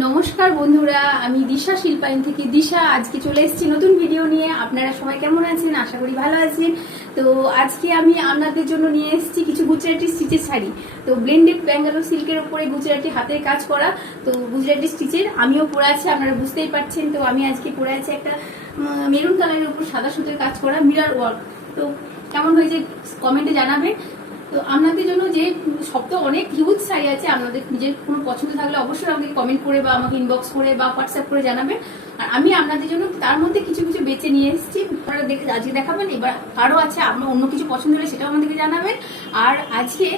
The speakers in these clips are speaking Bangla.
নমস্কার বন্ধুরা, আমি দিশা শিল্পায়ন থেকে দিশা আজকে চলে এসেছি নতুন ভিডিও নিয়ে। আপনারা সবাই কেমন আছেন? আশা করি ভালো আছেন। তো আজকে আমি আপনাদের জন্য নিয়ে এসেছি কিছু গুজরাটি স্টিচের শাড়ি। তো ব্লেন্ডেড ব্যাঙ্গালোর সিল্কের উপরে গুজরাটি হাতের কাজ করা, তো গুজরাটি স্টিচের আমিও পরে আছি, আপনারা বুঝতেই পারছেন। তো আমি আজকে পরে আছি একটা মেরুন কালারের উপর সাদা সুতোর কাজ করা মিরর ওয়ার্ক। তো কেমন হয়েছে কমেন্টে জানাবেন। তো আপনাদের জন্য যে সব তো অনেক হিউজ শাড়ি আছে, আপনাদের নিজের কোনো পছন্দ থাকলে অবশ্যই আমাকে কমেন্ট করে বা আমাকে ইনবক্স করে বা হোয়াটসঅ্যাপ করে জানাবেন। আর আমি আপনাদের জন্য তার মধ্যে কিছু কিছু বেছে নিয়ে এসেছি, আপনারা আজকে দেখাবেন। এবার আরও আছে, আপনার অন্য কিছু পছন্দ হলে সেটাও আমাদেরকে জানাবেন। আর আজকে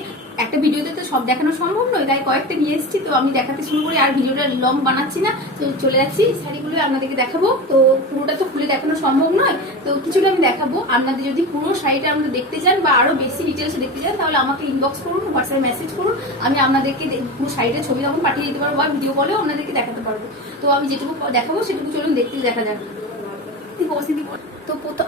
একটা ভিডিওতে তো সব দেখানো সম্ভব নয়, তাই কয়েকটা নিয়ে এসেছি। তো আমি দেখাতে শুরু করি, আর ভিডিওটা লং বানাচ্ছি না, তো চলে যাচ্ছি শাড়িগুলো আপনাদেরকে দেখাবো। তো পুরোটা তো খুলে দেখানো সম্ভব নয়, তো কিছুটা আমি দেখাবো। আপনাদের যদি পুরো শাড়িটা আপনারা দেখতে চান বা আরো বেশি ডিটেলসে দেখতে চান, তাহলে আমাকে ইনবক্স করুন, হোয়াটসঅ্যাপে মেসেজ করুন। আমি আপনাদেরকে পুরো শাড়িটার ছবি তখন পাঠিয়ে দিতে পারবো বা ভিডিও কলেও আপনাদেরকে দেখাতে পারবো। তো আমি যেটুকু দেখাবো সেটুকু চলুন দেখতে দেখা যাক। তো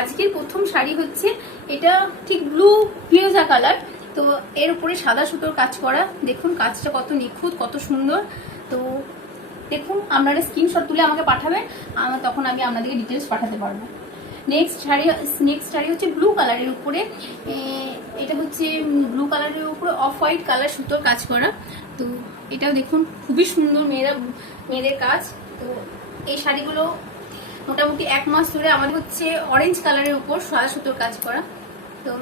আজকের প্রথম শাড়ি হচ্ছে এটা, ঠিক ব্লু ফিরোজা কালার। তো এর উপরে সাদা সুতোর কাজ করা, দেখুন কাজটা কত নিখুঁত, কত সুন্দর। তো দেখুন, আপনারা স্ক্রিনশট তুলে আমাকে পাঠাবেন, তখন আমি আপনাদেরকে ডিটেলস পাঠাতে পারবো। নেক্সট শাড়ি হচ্ছে ব্লু কালারের উপরে, এটা হচ্ছে ব্লু কালারের উপরে অফ হোয়াইট কালার সুতোর কাজ করা। তো এটাও দেখুন খুবই সুন্দর মেয়েদের কাজ। তো এই শাড়িগুলো মোটামুটি 1 মাস ধরে আমাদের হচ্ছে অরেঞ্জ কালারের উপর সাদা সুতোর কাজ করা। তো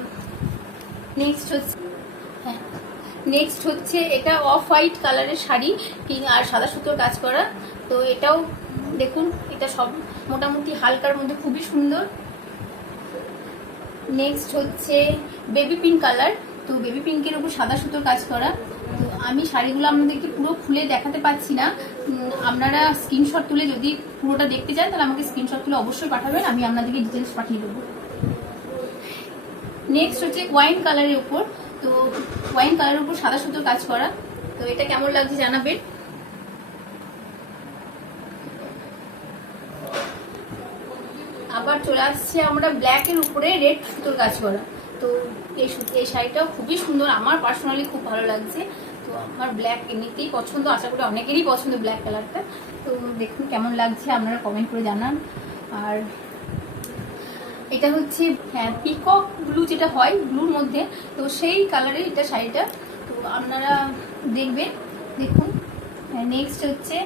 নেক্সট হচ্ছে এটা অফ হোয়াইট কালারের শাড়ি আর সাদা সুতোর কাজ করা। তো এটাও দেখুন, এটা সব মোটামুটি হালকার মধ্যে খুবই সুন্দর। নেক্সট হচ্ছে বেবি পিঙ্ক কালার। তো বেবি পিঙ্কের উপর সাদা সুতোর কাজ করা। তো আমি শাড়িগুলো আপনাদেরকে পুরো খুলে দেখাতে পাচ্ছি না, আপনারা স্ক্রিনশট তুলে যদি পুরোটা দেখতে চান তাহলে আমাকে স্ক্রিনশট তুলে অবশ্যই পাঠাবেন, আমি আপনাদেরকে ডিটেলস পাঠিয়ে দেবো। নেক্সট হচ্ছে ওয়াইন কালারের উপর, তো ওয়াইন কালারের উপর সাদা সুতোর কাজ করা। তো এটা কেমন লাগছে জানাবেন। আবার চলে আসছে আমরা ব্ল্যাক এর উপরে রেড সুতোর কাজ করা। তো এই শাড়িটাও খুবই সুন্দর, আমার পার্সোনালি খুব ভালো লাগছে। তো আমার ব্ল্যাক এমনিতেই পছন্দ, আশা করি অনেকেরই পছন্দ ব্ল্যাক কালারটা। তো দেখুন কেমন লাগছে, আপনারা কমেন্ট করে জানান। আর এটা হচ্ছে পিকক ব্লু, যেটা হয় ব্লুর মধ্যে, তো সেই কালারের এটা শাড়িটা। তো আপনারা দেখবেন, দেখুন। নেক্সট হচ্ছে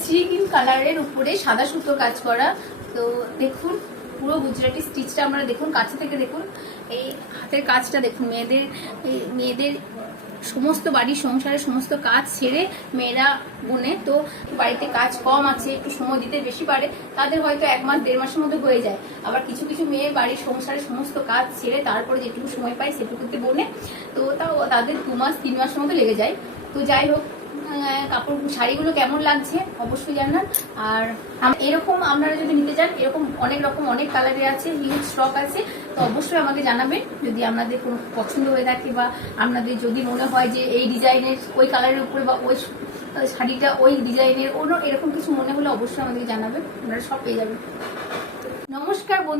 সি গ্রিন কালারের উপরে সাদা সুতো কাজ করা। তো দেখুন পুরো গুজরাটি স্টিচটা আমরা দেখুন, কাছে থেকে দেখুন, এই হাতের কাজটা দেখুন। মেয়েদের সমস্ত বাড়ির সংসারের সমস্ত কাজ ছেড়ে মেয়েরা বোনে, তো বাড়িতে কাজ কম আছে, একটু সময় দিতে বেশি পারে, তাদের হয়তো 1 মাস 1.5 মাসের মধ্যে হয়ে যায়। আবার কিছু কিছু মেয়ে বাড়ির সংসারের সমস্ত কাজ ছেড়ে তারপরে যেটুকু সময় পায় সেটুকুতে বোনে, তো তাও তাদের 2 মাস 3 মাসের মতো লেগে যায়। তো যাই হোক, শাড়িগুলো কেমন লাগছে অবশ্যই জানান। আর এরকম আপনারা যদি নিতে চান, এরকম অনেক কালারের আছে, হিউজ স্টক আছে। তো অবশ্যই আমাকে জানাবেন যদি আপনাদের কোনো পছন্দ হয়ে থাকে, বা আপনাদের যদি মনে হয় যে এই ডিজাইনের ওই কালারের উপরে বা ওই শাড়িটা ওই ডিজাইনের অন্য এরকম কিছু মনে হলে অবশ্যই আমাদেরকে জানাবেন, আপনারা সব পেয়ে যাবেন। নমস্কার বন্ধু।